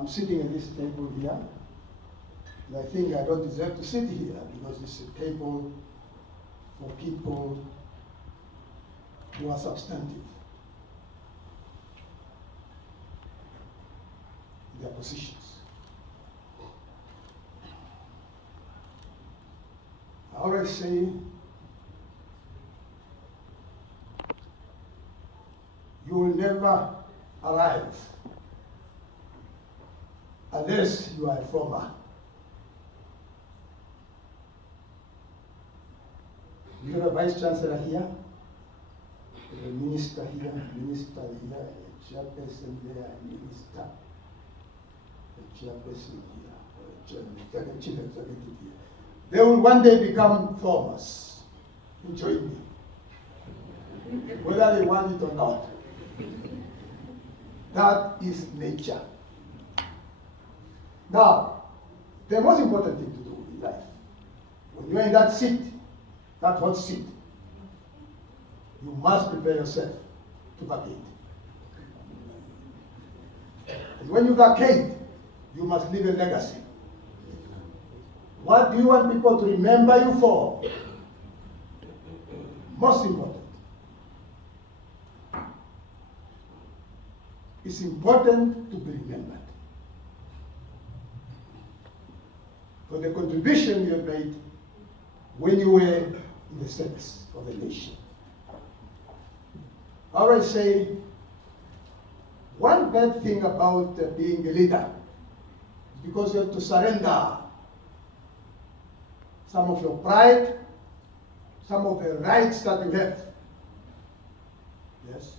I'm sitting at this table here, and I think I don't deserve to sit here because it's a table for people who are substantive in their positions. I always say, you will never arrive unless you are a former. You have a vice chancellor here, a minister here, a chairperson there, a minister, a chairperson here, or a chief executive here. They will one day become formers. Join me, whether they want it or not. That is nature. Now, the most important thing to do in life, when you're in that seat, that hot seat, you must prepare yourself to vacate. And when you vacate, you must leave a legacy. What do you want people to remember you for? Most important. It's important to be remembered for the contribution you have made when you were in the service of the nation. I always say, one bad thing about being a leader is because you have to surrender some of your pride, some of the rights that you have. Yes.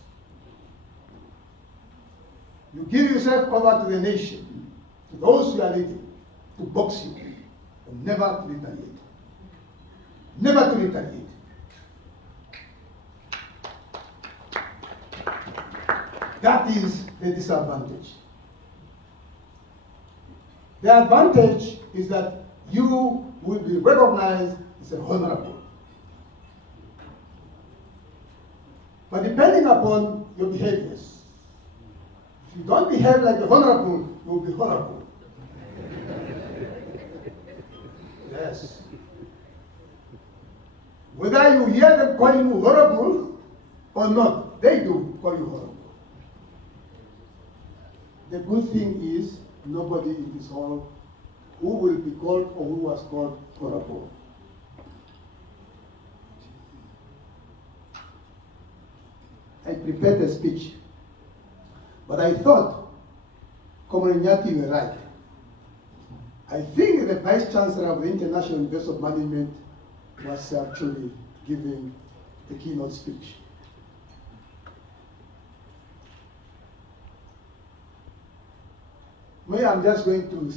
You give yourself over to the nation, to those you are leading, to box you, and never to retaliate. Never to retaliate. That is the disadvantage. The advantage is that you will be recognized as a honorable. But depending upon your behaviors, if you don't behave like a honorable, you will be horrible. Yes. Whether you hear them calling you horrible or not, they do call you horrible. The good thing is, nobody in this hall who will be called or who was called horrible. I prepared a speech, but I thought Comrade Nyati were right. I think the Vice Chancellor of the International University of Management was actually giving the keynote speech. Maybe I'm just going to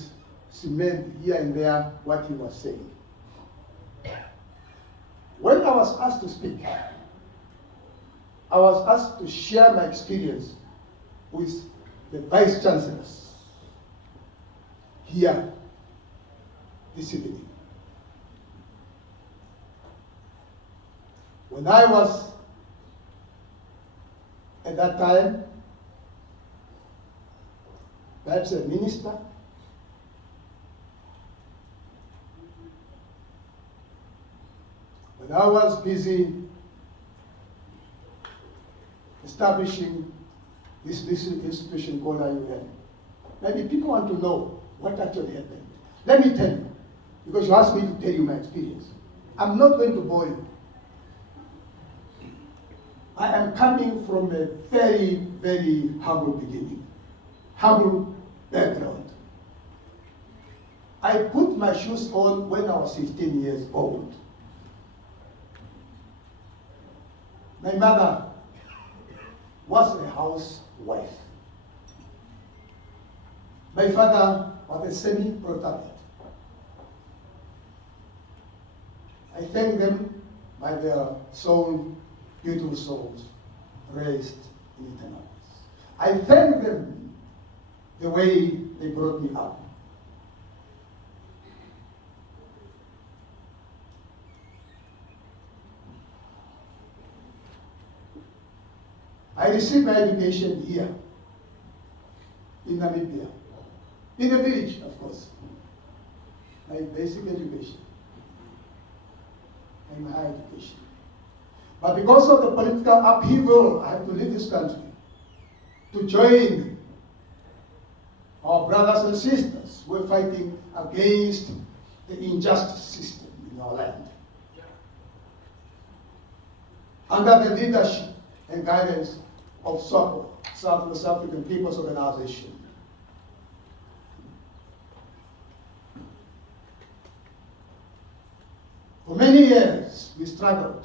cement here and there what he was saying. When I was asked to speak, I was asked to share my experience with the Vice Chancellors here this evening. When I was at that time, perhaps a minister, when I was busy establishing this institution called IUN, maybe people want to know what actually happened. Let me tell you, because you asked me to tell you my experience. I'm not going to bore you. I am coming from a very, very humble beginning, humble background. I put my shoes on when I was 15 years old. My mother was a housewife. My father was a semi-proletariat. I thank them by their soul, beautiful souls, raised in eternal peace. I thank them the way they brought me up. I received my education here in Namibia. In the village, of course. My basic education and my higher education. But because of the political upheaval, I had to leave this country to join our brothers and sisters who were fighting against the injustice system in our land. Under the leadership and guidance of SAPO, South African People's Organization. For many years, we struggled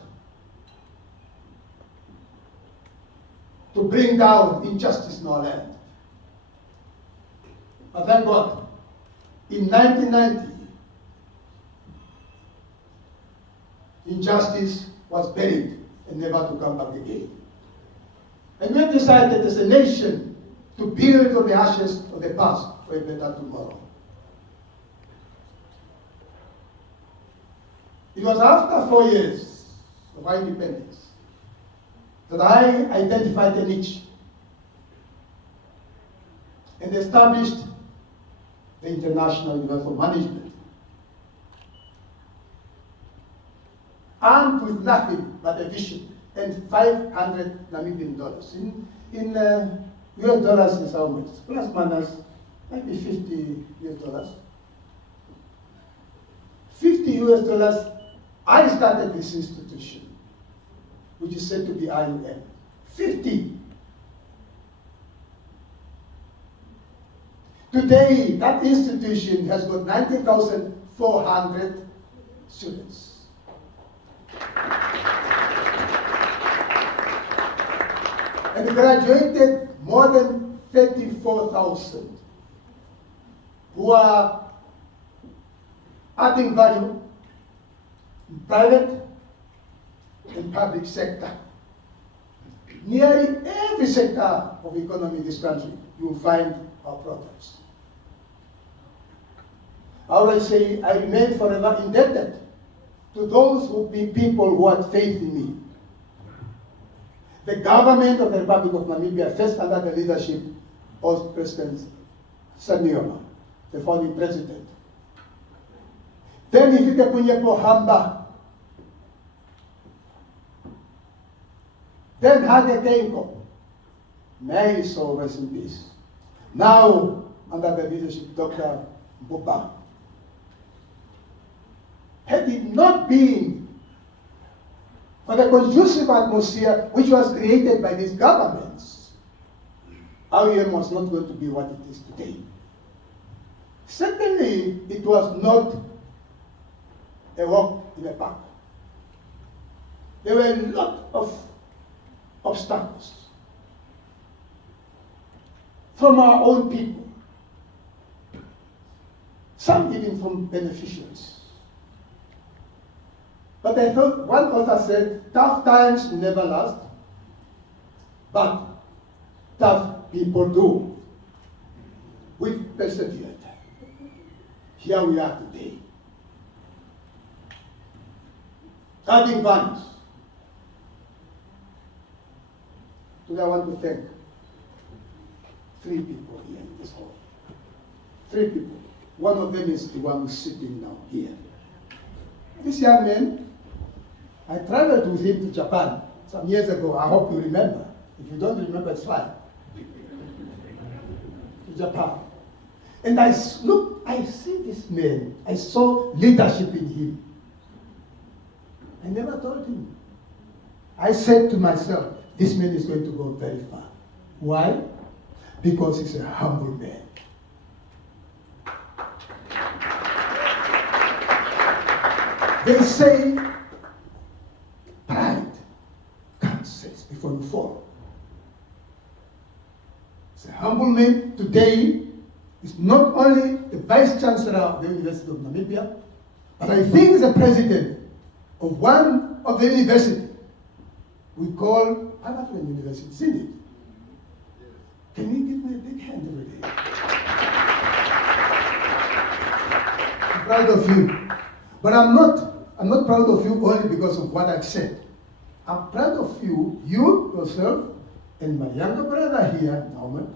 to bring down injustice in our land. But thank God, in 1990, injustice was buried and never to come back again. And we have decided as a nation to build on the ashes of the past for a better tomorrow. It was after 4 years of our independence that I identified a niche and established the International Universal Management, armed with nothing but a vision and 500 Namibian dollars. In US dollars is how much? Plus minus maybe 50 US dollars. 50 US dollars, I started this institution, which is said to be IUM. 50. Today, that institution has got 19,400 students. And graduated more than 34,000 who are adding value in private and public sector. Nearly every sector of economy in this country, you will find our products. I would say I remain forever indebted to those people who had faith in me. The government of the Republic of Namibia, first under the leadership of President Sanioma, the founding president. Then ifike kwenye Pohamba. Then Hage Kenko. May his soul rest in peace. Now, under the leadership of Dr. Mbuba. Had it not been for the conducive atmosphere which was created by these governments, IUM was not going to be what it is today. Secondly, it was not a walk in the park. There were a lot of obstacles from our own people, some even from beneficiaries. But I thought one author said, tough times never last, but tough people do. We persevered. Here we are today. Adding values. Today I want to thank 3 people here in this hall. 3 people. One of them is the one who's sitting now here. This young man, I traveled with him to Japan some years ago. I hope you remember. If you don't remember, it's fine. To Japan. And I see this man. I saw leadership in him. I never told him. I said to myself, this man is going to go very far. Why? Because he's a humble man. They say, pride comes before you fall. It's a humble man. Today is not only the Vice Chancellor of the University of Namibia, but I think is the president of one of the universities we call Pan-African University, isn't it? Can you give me a big hand over there? I'm proud of you. But I'm not proud of you only because of what I've said. I'm proud of you, yourself, and my younger brother here, Norman,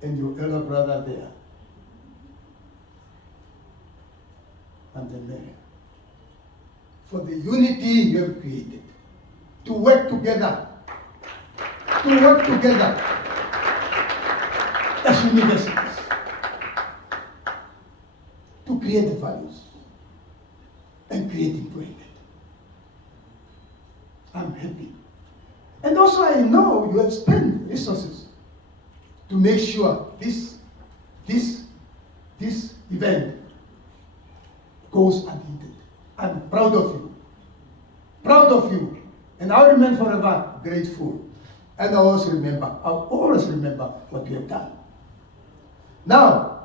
and your elder brother there. and the mayor for the unity you have created. To work together. To work together as universities. To create values and create employment. I'm happy. And also I know you have spent resources to make sure this event goes unhindered. I'm proud of you. Proud of you. And I'll remain forever grateful. And I'll always remember what you have done. Now,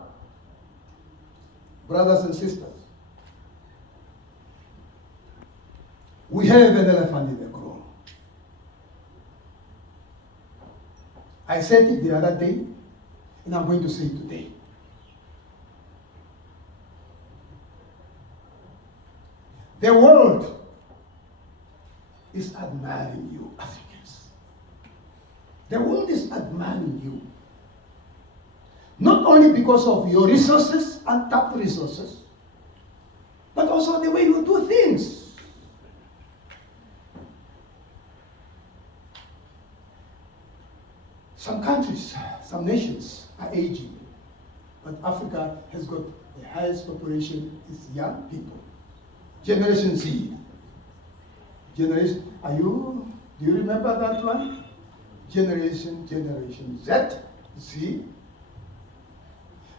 brothers and sisters, we have an elephant in the room. I said it the other day, and I'm going to say it today. The world is admiring you, Africans. The world is admiring you. Not only because of your resources, untapped resources, but also the way you do things. Some countries, some nations are aging, but Africa has got the highest population is young people. Generation Z. Do you remember that one? Generation Z.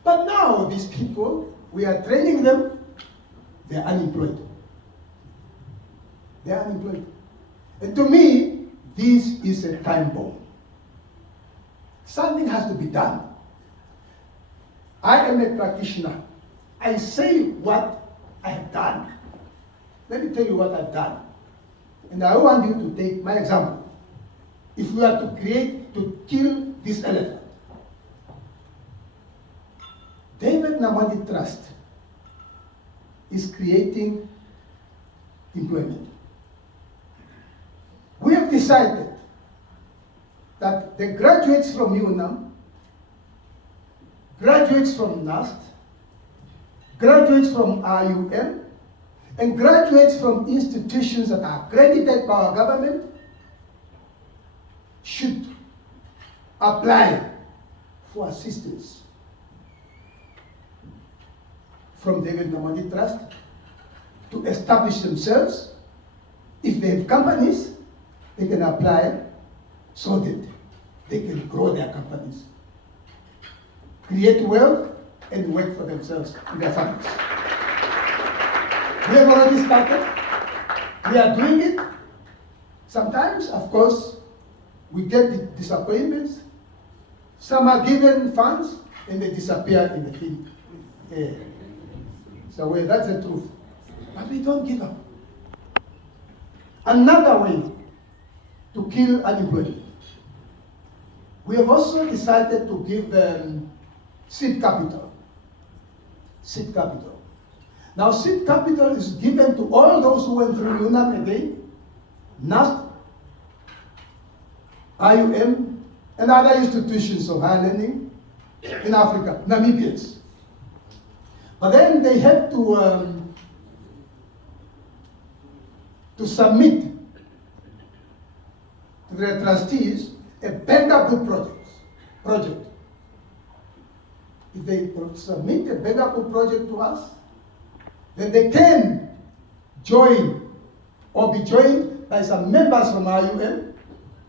But now these people, we are training them, they're unemployed. They're unemployed. And to me, this is a time bomb. Something has to be done. I am a practitioner. I say what I have done. Let me tell you what I've done. And I want you to take my example. If we are to kill this elephant, David Namwandi Trust is creating employment. We have decided that the graduates from UNAM, graduates from NAST, graduates from RUM, and graduates from institutions that are accredited by our government should apply for assistance from David Namwandi Trust to establish themselves. If they have companies, they can apply so that they can grow their companies, create wealth, and work for themselves and their families. We have already started. We are doing it. Sometimes, of course, we get disappointments. Some are given funds and they disappear in the thin air. So that's the truth. But we don't give up. Another way to kill unemployment. We have also decided to give them seed capital. Seed capital. Now, seed capital is given to all those who went through UNAM again, NAST, IUM, and other institutions of higher learning in Africa, Namibians. But then they have to submit to their trustees a backup project. If they submit a backup project to us, then they can join or be joined by some members from RUM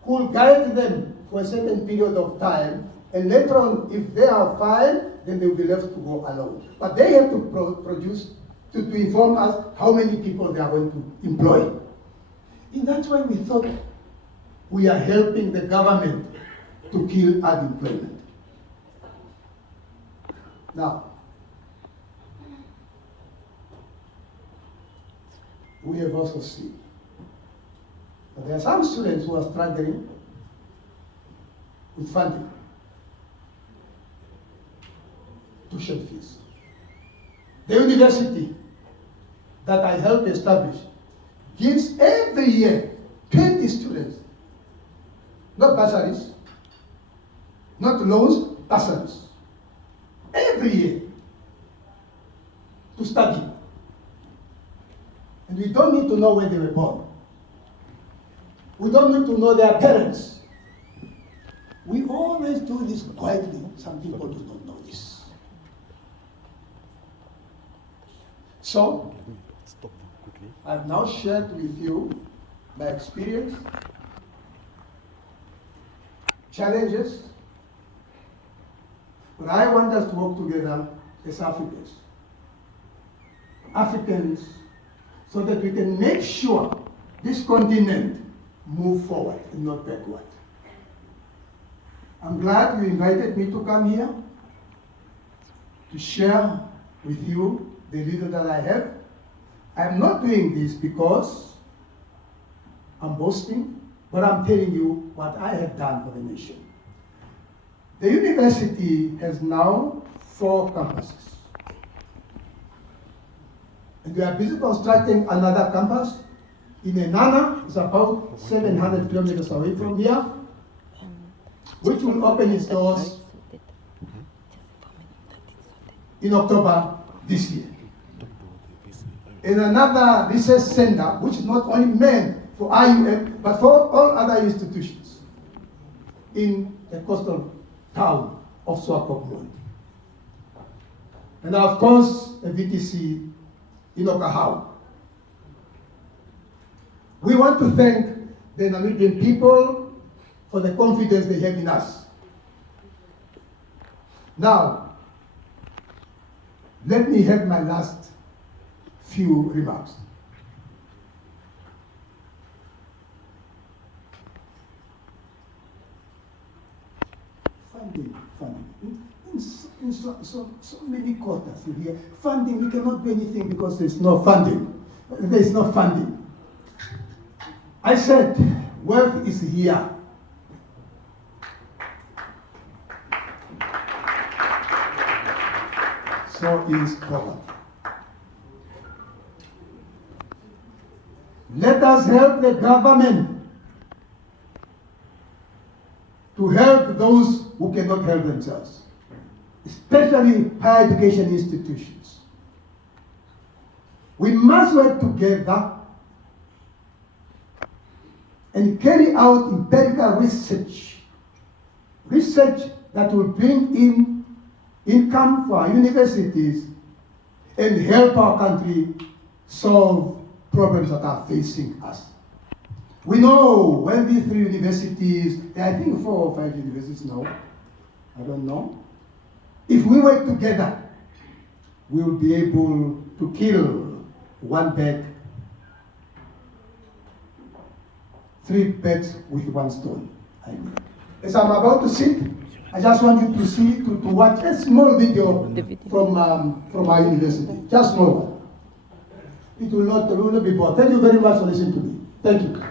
who will guide them for a certain period of time, and later on, if they are fine, then they will be left to go alone. But they have to produce, to inform us how many people they are going to employ. And that's why we thought we are helping the government to kill unemployment. Now, we have also seen that there are some students who are struggling with funding, tuition fees. The university that I helped establish gives every year 20 students, not bursaries, not loans, bursaries, every year to study. And we don't need to know where they were born. We don't need to know their parents. We always do this quietly. Some people do not know this. So, I've now shared with you my experience, challenges, but I want us to work together as Africans, so that we can make sure this continent move forward and not backward. I'm glad you invited me to come here to share with you the little that I have. I'm not doing this because I'm boasting, but I'm telling you what I have done for the nation. The university has now 4 campuses. And we are busy constructing another campus in Enana. It's about 700 kilometers away from here, which will open its doors in October this year. And another research center, which is not only meant for IUM, but for all other institutions in the coastal town of Swakopmund. And of course, a VTC in Okahau. We want to thank the Namibian people for the confidence they have in us. Now, let me have my last few remarks. Funding. In so many quarters you hear, funding, we cannot do anything because there's no funding. There's no funding. I said, wealth is here. So is poverty. Let us help the government to help those who cannot help themselves, especially higher education institutions. We must work together and carry out empirical research that will bring in income for our universities and help our country solve problems that are facing us. We know when these 3 universities, I think 4 or 5 universities now, I don't know. If we work together, we will be able to kill 1 bird, 3 birds with 1 stone. As I'm about to sit, I just want you to see, to watch a small video from our university, just small one. It will not be bored. Thank you very much for listening to me. Thank you.